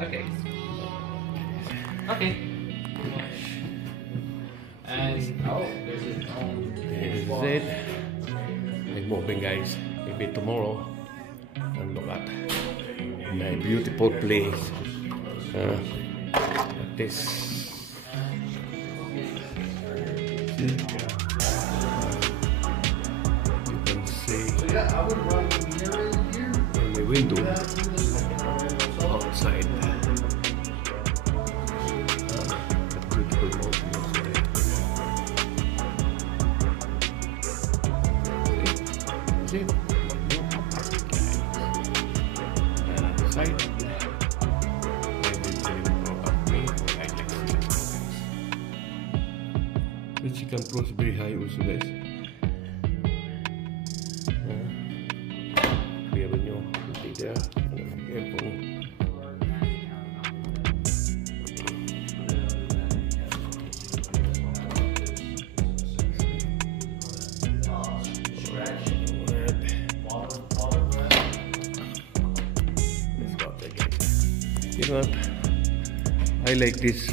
Okay. Okay. And oh, there's his own. This is it. I'm moving, guys. Maybe tomorrow. And look at my beautiful place. This. See? You can see in the window outside. Beautiful mountain outside. See? Side. The chicken pro is very high also, guys. We have a new there. Careful. You know what? I like this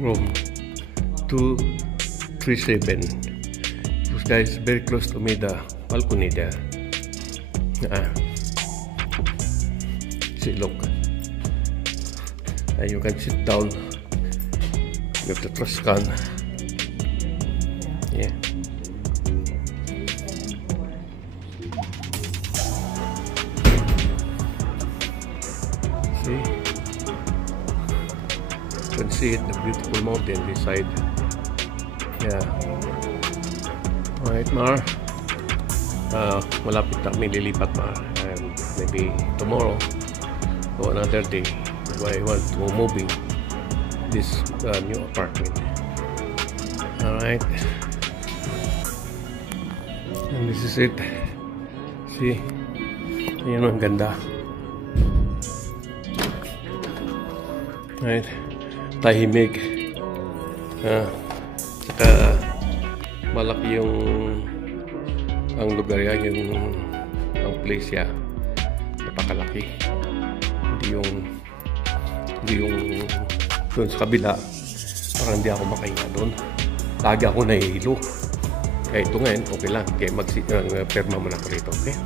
room 237. This guy is very close to me, the balcony there. See, look. And you can sit down. You have the trash can. Yeah. See? You can see it, the beautiful mountain this side. Yeah. Alright, Mar. Malapit na kami lilipat, Mar. And maybe tomorrow or another day, I want to moving this new apartment. Alright. And this is it. See? Ayan, ang ganda. Right. Tahimik. Saka malaki yung ang lugar yan, yung ang place ya. Napakalaki. Hindi yung doon sa kabila. Parang hindi ako makahinga doon. Lagi ako nahihilo. Kaya ito ngayon, okay lang. Kaya perma mo na ko rito. Okay?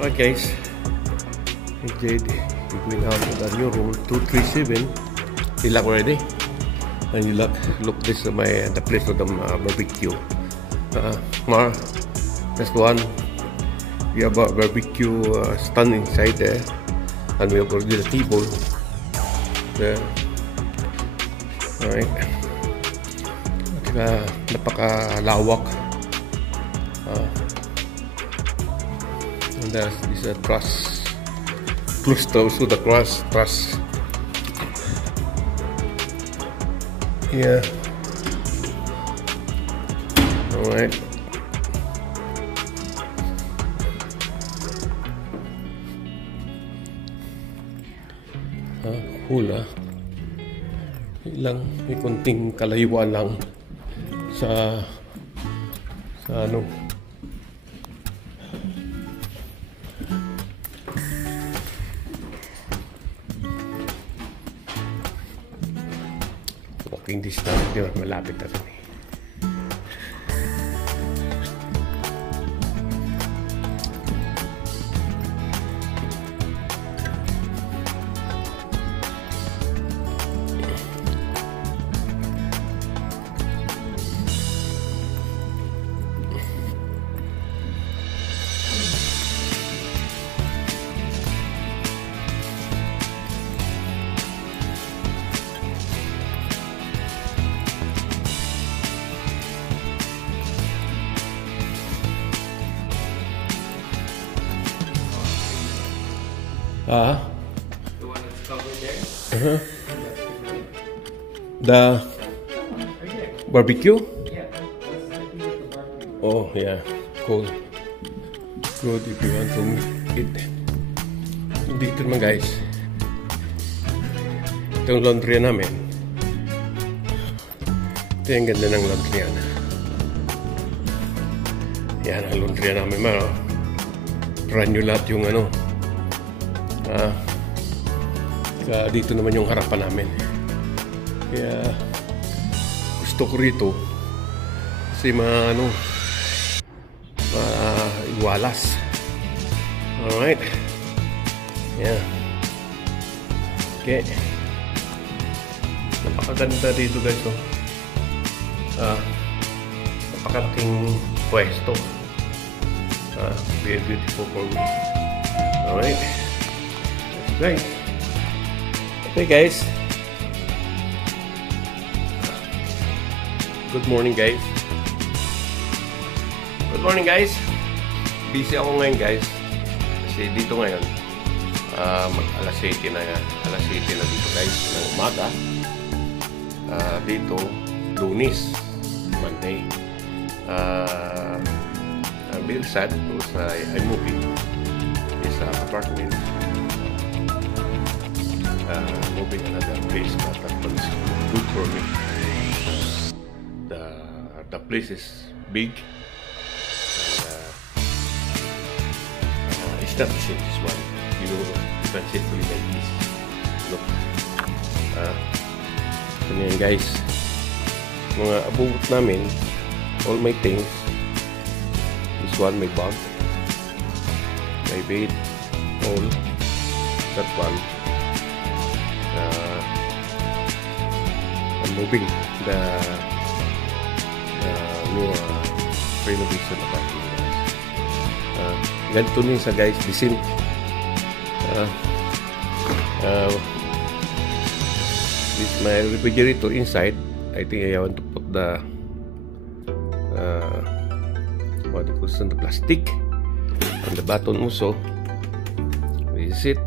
Alright, guys. Jade, we're going out to the new room 237. You look already, and you look this is the place of the barbecue. Mar, that's one. We have a barbecue stand inside there, and we have already the table there. Alright. Napakalawak. And this is a truss. Close to the truss. Yeah. Alright. Cool, may konting kalayuan lang sa ano. Walking distance, di ba? Malapit na kami. The one that's covered there? The barbecue? Yeah, let's take the barbecue. Oh, yeah. Cool. Good if you want to eat. Dito naman, guys. Ito yung laundry namin. Ito yung ganda ng laundry yan. Yan ang laundry namin, man. Brand new lahat yung ano. Dito naman yung harapan namin. Kaya gusto ko rito kasi iwalas. Alright. Yeah. Okay. Napakaganda dito guys. Napakalaking pwesto. Very beautiful for me. Alright. Guys. Okay guys. Good morning guys. Good morning guys. Busy ako ngayon guys. Kasi dito ngayon alas 7 na dito guys ng umaga. Dito Lunes, Monday. I'm very sad because I'm moving this apartment. Moving another place, but that one's good for me. The place is big. It's not the same this one. You can see it really like this. Look. Ganyan guys. Mga abubot namin. All my things. This one, my bag. My bed. All. That one. I'm moving the new renovation apartment guys. Ganito nisa guys, decent. This my refrigerator inside. I think I want to put the what it was on the plastic on the button also. This is it.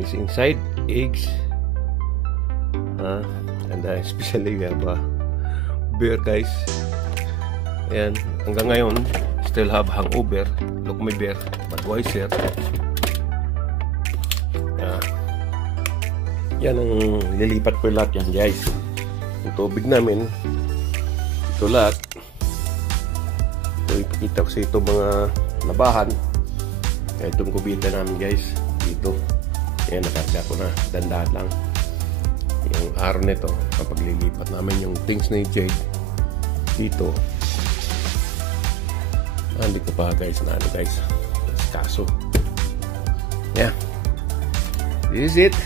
This inside eggs. And especially we have beer guys. Ayan, hanggang ngayon still have hangover. Look, my beer, Budweiser. Yan ang lilipat ko lahat yan guys. Yung tubig namin ito lahat. So ipakita ko sa ito mga labahan. Kaya itong kubita namin guys dito. Ayan, nakarga ko na, dandahan lang. Yung araw nito kapag lilipat namin yung things ni Jade dito. Hindi ko pa guys na ano guys, kaso yeah, this is it.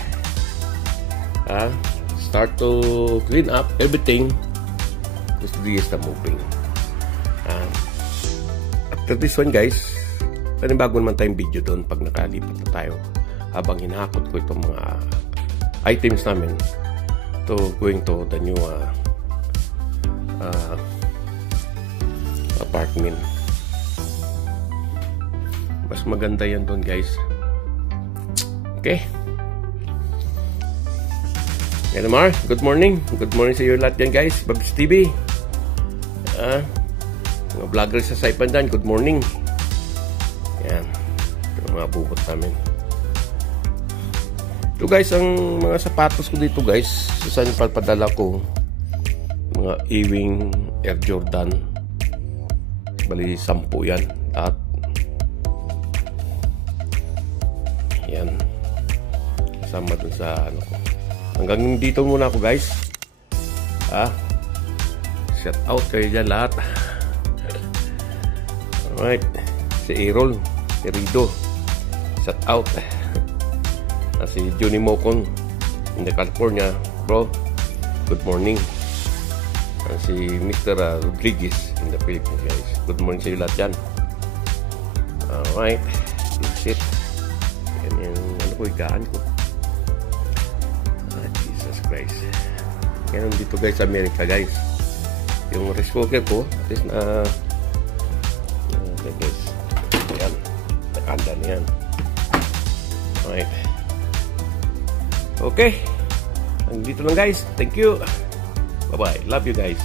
Start to clean up everything because this is the moving. After this one guys, panibago naman tayong video doon pag nakalipat na tayo habang hinahakot ko itong mga items namin to going to the new apartment. Mas maganda yan doon guys. Okay. Yan naman. Good morning. Good morning sa iyo lahat yan guys. Babs TV. Mga vloggers sa Saipan dyan. Good morning. Yan. Ito mga bubot namin. Ito guys, ang mga sapatos ko dito guys, saan padala ko mga Ewing Air Jordan, bali 10 yan at yan kasama dun sa ano ko. Hanggang dito muna ako guys. Shout out kayo dyan lahat. Alright, si Errol, si Rido, shout out. Si Johnny Mocon in the California, bro, good morning. Si Mr. Rodriguez in the Philippines guys, good morning sa iyo lahat dyan. Alright, this is it. Yan yung ano ko, higaan ko. Jesus Christ. Yan dito guys sa Amerika guys. Yung rice cooker ko at least na guys, yan, nakanda na yan. Alright. Okay. Dito lang guys. Thank you. Bye-bye. Love you guys.